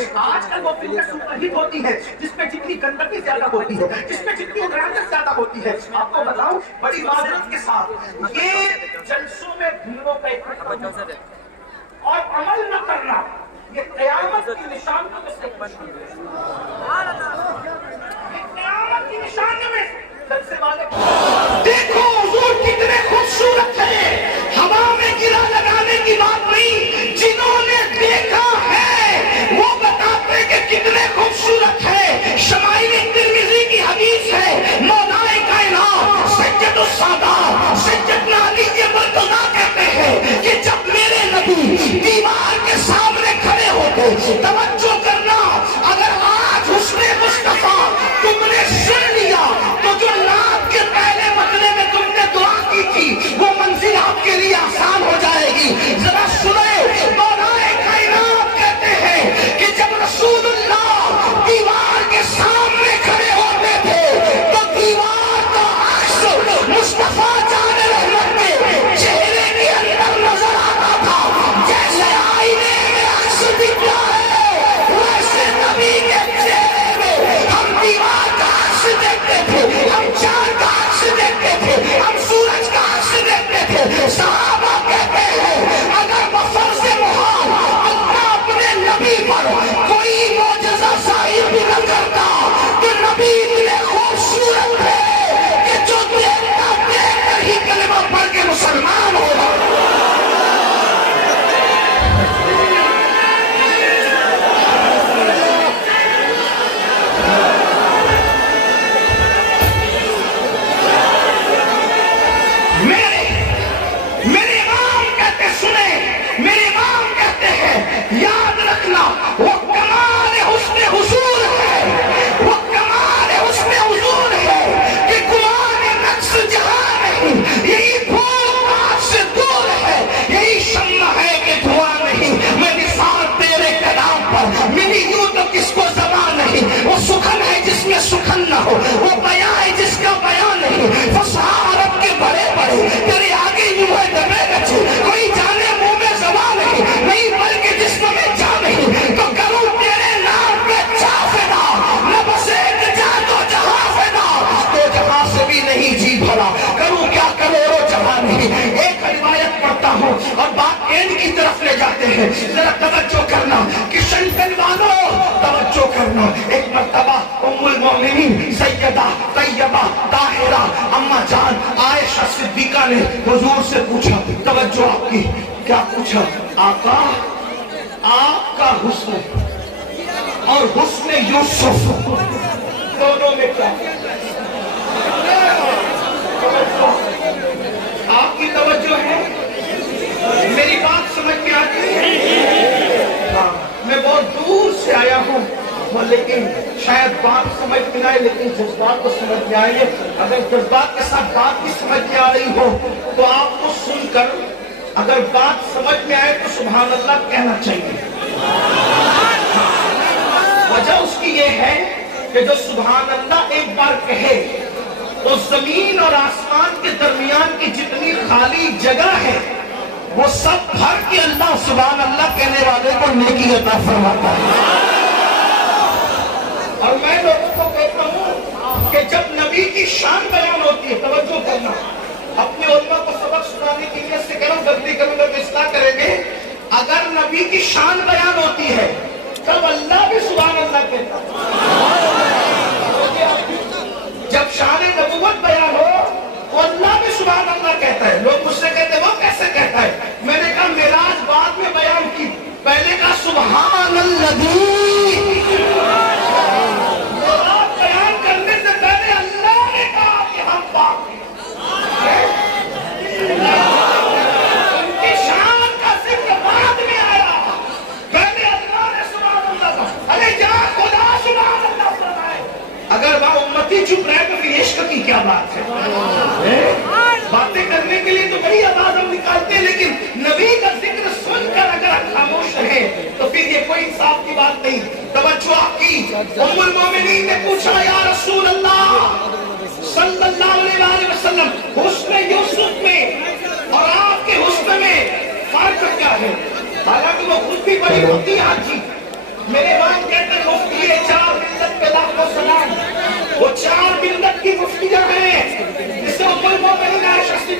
آج کل وہ فلمیں سپر ہٹ ہوتی ہے جس میں جتنی گندگی زیادہ ہوتی ہے، جس میں جتنی اگرانت زیادہ ہوتی ہے. آپ کو بتاؤں بڑی معذرت کے ساتھ، یہ جلسوں میں بھیڑوں کا اکٹھا اور عمل نہ کرنا یہ قیامت کی نشانیوں میں سے قیامت کی نشانیوں میں جلسے والے دیکھو حضور کتنے خوبصورت ہیں. ہوا میں گرا لگانے کی بات نہیں، جنہوں نے دیکھا ہے وہ بتاتے کہ کتنے خوبصورت ہے. شمائل ترمذی کی حدیث ہے، مولائے کائنات سید السادات سیدنا علی مرتضیٰ کہتے ہیں کہ جب میرے نبی دیوار کے سامنے کھڑے ہوتے، توجہ کرنا، اگر آج حسن مصطفیٰ تم نے سن لیا تو جو نعت کے پہلے مطلب میں تم نے دعا کی تھی وہ منزل آپ کے لیے آسان ہو جائے گی. ذرا سنیں، مولائے کائنات کہتے ہیں کہ جب رسول اللہ دیوار کے سامنے کھڑے ہوتے تھے تو دیوار کا عکس مصطفیٰ جان رحمت کے چہرے کے اندر نظر آتا تھا. جیسے آئینے میں عکس دکھتا ہے ویسے نبی کے چہرے میں ہم دیوار کا عکس دیکھتے تھے، ہم چاند کا عکس دیکھتے تھے، ہم سورج کا عکس دیکھتے تھے. صحابہ کہتے ہیں اگر بفرض محال اللہ اپنے نبی پر کوئی معجزہ ظاہر بھی نہ کرتا تو نبی اتنے خوبصورت ہے کہ جو دیکھتا دیکھ کر ہی کلمہ پڑھ کے مسلمان ہوگا. میرے امام کہتے سنیں، میرے امام کہتے ہیں یاد رکھنا وہ کمال حسن حضور ہے، وہ کمال حسن حضور ہے کہ گمان نقص جہاں نہیں، یہی پھول آگ سے دور ہے، یہی شمع ہے کہ دھواں نہیں. میں مثال تیرے کلام پر ملی یوں تو کس کو زبان نہیں. وہ سخن ہے جس میں سخن نہ ہو، وہ بیان ہے جس کا بیان نہیں. فصحا عرب کے بڑے بڑے تیرے آگے یوں ہے دبے رچے، کوئی جانے منہ میں زبان نہیں بلکہ جس کو میں جا نہیں. تو کروں تیرے نام پہ چا فدا، نہ بس ایک جا تو جہاں فدا، تو جہاں سے بھی نہیں جی بھرا، کروں کیا کروڑوں جہاں نہیں. ایک روایت پڑھتا ہوں اور بات اینڈ کی طرف لے جاتے ہیں، ذرا توجہ کرنا کشن پن والوں توجہ کرنا. ایک مرتبہ ام المومنین سیدہ طیبہ طاہرہ اما جان عائشہ صدیقہ نے حضور سے پوچھا، توجہ آپ کی، کیا پوچھا؟ آقا آپ کا حسن اور حسن یوسف دونوں میں کیا؟ آپ کی توجہ ہے؟ میری بات سمجھ میں آتی ہے؟ ہاں میں بہت دور سے آیا ہوں لیکن شاید بات سمجھ میں آئے، لیکن جذبات کو سمجھ میں آئے. اگر جذبات کے ساتھ بات بھی سمجھ میں آ رہی ہو تو آپ کو سن کر اگر بات سمجھ میں آئے تو سبحان اللہ کہنا چاہیے. وجہ اس کی یہ ہے کہ جو سبحان اللہ ایک بار کہے تو زمین اور آسمان کے درمیان کی جتنی خالی جگہ ہے وہ سب بھر کے اللہ سبحان اللہ کہنے والے کو نیکی عطا فرماتا ہے. اور میں لوگوں کو کہتا ہوں کہ جب نبی کی شان بیان ہوتی ہے، توجہ کرنا، اپنے علماء کو سبق سنانے کی نیت سے کہہ رہا ہوں، غلطی کروں گا تو اصلاح کریں گے. اگر نبی کی شان بیان ہوتی ہے تب اللہ بھی سبحان اللہ کہتا ہے. جب شان نبوت بیان ہو تو اللہ بھی سبحان اللہ کہتا ہے. لوگ مجھ سے کہتے ہیں وہ کیسے کہتا ہے؟ میں نے کہا معراج بعد میں بیان کی، پہلے کہا سبحان اللہ. بیان کرنے سے پہلے اللہ نے کہا کہ ہم پاک ہیں. ان کی شان کا ذکر بعد میں آیا، پہلے اللہ نے سبحان اللہ کہا. ارے جہاں خدا سبحان اللہ فرمائے، اگر وہاں امتی چپ رہے تو پھر عشق کی کیا بات ہے؟ باتیں کرنے کے لیے تو بڑی آواز ہم نکالتے ہیں، لیکن نبی کا ذکر سن کر اگر ہم خاموش رہے تو پھر یہ کوئی انصاف کی بات نہیں. توجہ آپ کی. ام المومنین نے پوچھا یا رسول اللہ صلی اللہ علیہ وسلم، حسن یوسف میں اور آپ کے حسن میں فرق کیا ہے؟ حالانکہ وہ خود بھی بڑی ہوتی آج جی. میرے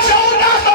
1400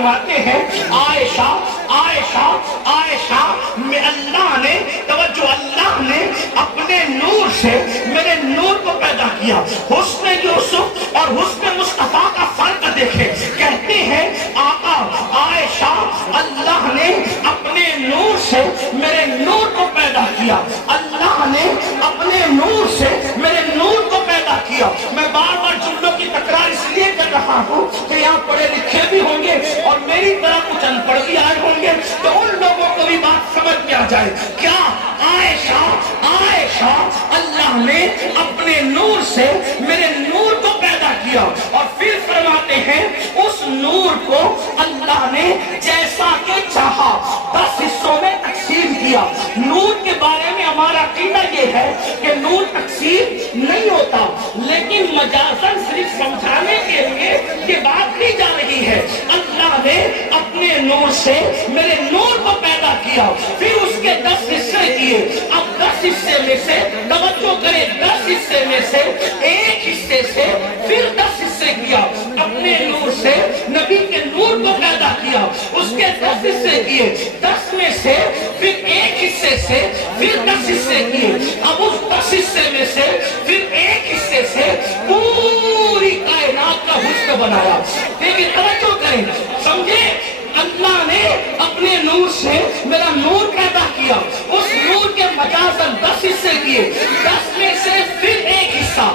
فرماتے ہیں عائشہ عائشہ عائشہ میں اللہ نے توجہ اللہ نے اپنے نور سے میرے نور کو پیدا کیا. حسن یوسف اور حسن مصطفیٰ کا فرق دیکھے. کہتے ہیں آقا عائشہ اللہ نے اپنے نور سے میرے نور کو پیدا کیا. اللہ نے اپنے نور سے میرے نور کو پیدا کیا. میں بار بار جملوں کی تکرار اس لیے کر رہا ہوں کہ یہاں پڑھے لکھے بھی ہوں گے اور میری طرح کچھ ان پڑھ بھی آئے ہوں گے تو ان لوگوں کو بھی بات سمجھ میں آ جائے. کیا عائشہ عائشہ اللہ نے اپنے نور سے میرے نور کو پیدا کیا اور پھر فرماتے ہیں اس نور کو اللہ نے جیسا کہ چاہا 10 حصوں میں تقسیم کیا. نور کے بارے میں ہمارا عقیدہ یہ ہے کہ نور تقسیم نہیں ہوتا لیکن مجازاً صرف سمجھانے کے لیے یہ بات کی جا رہی ہے. اللہ نے اپنے نور سے میرے نور کو پیدا کیا پھر اس کے 10 حصے کیے. اب 10 حصے میں سے توجہ کریں 10 حصے میں سے ایک حصے سے پھر 10 حصے کیا. اپنے نور سے نبی کے نور کو پیدا کیا اس کے 10 حصے کیے. 10 میں سے پھر ایک حصے سے پھر 10 حصے کیے. اب اس 10 حصے میں سے پھر ایک حصے سے پوری کائنات کا حسن بنایا. لیکن توجہ کریں سمجھے اللہ نے اپنے نور سے میرا نور پیدا کیا. اس نور کے مجازاً 10 حصے کیے. 10 میں سے پھر ایک حصہ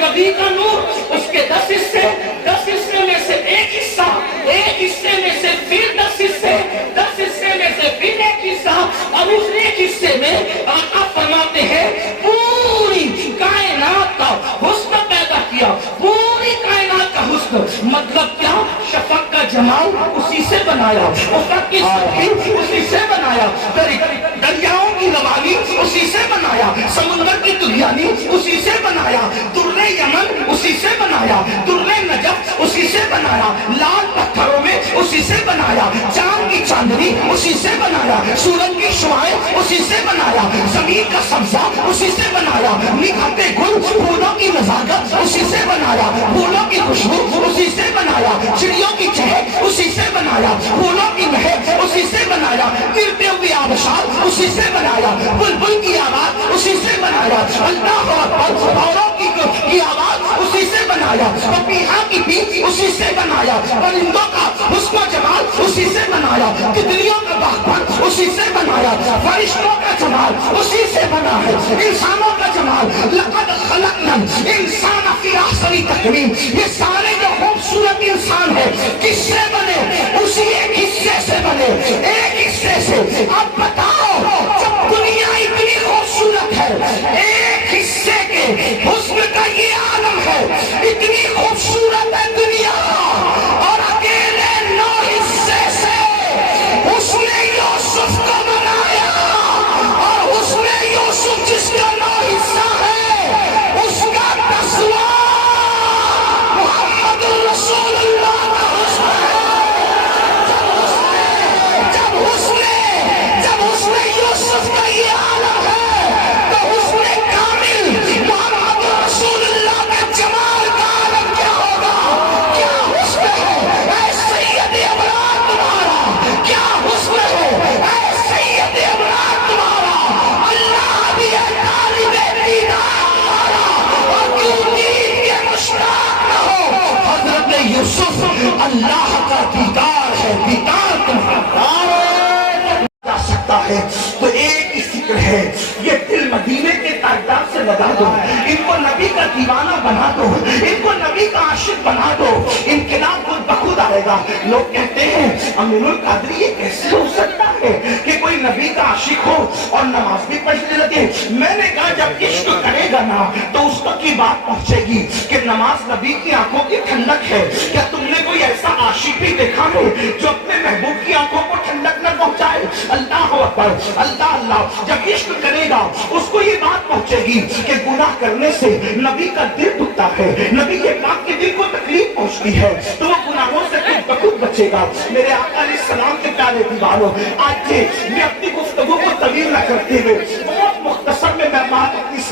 نبی کا نور اس کے 10 حصے 10 حصے میں سے ایک حصہ ایک حصے میں سے پھر 10 حصے 10 حصے میں سے پھر ایک حصہ. اب اس ایک حصے میں آقا فرماتے ہیں پوری کائنات کا حسن پیدا کیا. پوری کائنات کا حسن مطلب کیا؟ شفق کا جمال اسی سے بنایا. افق کی سطح اسی سے بنایا. دریاؤں کی روانی اسی سے بنایا. سمندر کی دریانی اسی سے بنایا. درے یمن اسی سے بنایا. درے نجف اسی سے بنایا. لال پتھروں میں اسی سے بنایا. چاند کی چاندنی اسی سے بنایا. سورج کی شعاعیں اسی سے بنایا. زمین کا سبزہ اسی سے بنایا. نکھرتے گل پھولوں کی نزاکت اسی سے بنایا. پھولوں کی خوشبو اسی سے بنایا. چڑیوں کی چہک اسی سے بنایا. پھولوں کی مہک اسی سے بنایا. گرتے ہوئے آبشار اسی سے بنایا. بلبل کی آواز اسی سے بنایا. اللہ اکبر اوروں کی آواز اسی سے بنایا. پپیہا کی پیچ اسی سے بنایا. پرندوں کا حسن و جمال اسی سے بنایا. تتلیوں کا باغبان اسی سے بنایا. فرشتوں کا جمال اسی سے بنا ہے. انسانوں کا جمال لقد خلقنا الانسان فی احسن تقویم. یہ سارے جو خوبصورت انسان ہے کس سے بنے؟ اسی ایک حصے سے بنے. ایک حصے سے. اب بتاؤ جب دنیا اتنی خوبصورت ہے ایک حصے کے حسن کا یہ عالم ہے اتنی خوبصورت ہے دنیا اور اکیلے 9 حصے سے حسن یوسف کو بنایا. اور حسن یوسف جس کا 9 حصہ ہے اس کا 10واں محمد رسول اللہ کا حسن ہے. جب حسن یوسف کا یہ عالم ہے تو حسن کامل محمد رسول اللہ کا جمال کا عالم کیا ہوگا؟ کیا حسن ہے اے سید ابرار تمہارا. کیا حسن ہے اے سید ابرار تمہارا. اللہ بھی ہے طالب دیدار تمہارا. اور کیوں دید کے مشتاق نہ ہو حضرت یوسف اللہ کا دیدار ہے. دیدار تمہارا جا سکتا ہے. تو ایک ہی فکر ہے یہ دل مدینے کے تاجدار سے لگا دو. ان کو نبی کا دیوانہ بنا دو. ان کو نبی کا عاشق بنا دو. انقلاب خود بخود آئے گا. لوگ کہتے ہیں امین القادری یہ کیسے ہو سکتا ہے کہ کوئی نبی کا عاشق ہو اور نماز بھی پڑھنے لگے. میں نے کہا جب عشق کرے گا نا تو اس تک کی بات پہنچے گی کہ نماز نبی کی آنکھوں کی ٹھنڈک ہے. کیا تم نے کوئی ایسا عاشق بھی دیکھا ہے جو اپنے محبوب کی آنکھوں کو ٹھنڈک نہ پہنچائے؟ اللہ اکبر اللہ اللہ. جب عشق کرے گا اس کو یہ بات پہنچے گی کہ گناہ کرنے سے نبی کا دل دکھتا ہے. نبی کے پاک کے دل کو تکلیف پہنچتی ہے تو وہ گناہوں سے خود بخود بچے گا. میرے آقا علیہ السلام کے پیارے دیوانوں آج میں اپنی گفتگو کو طویل نہ کرتے ہوئے بہت مختصر میں بات اپنی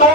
2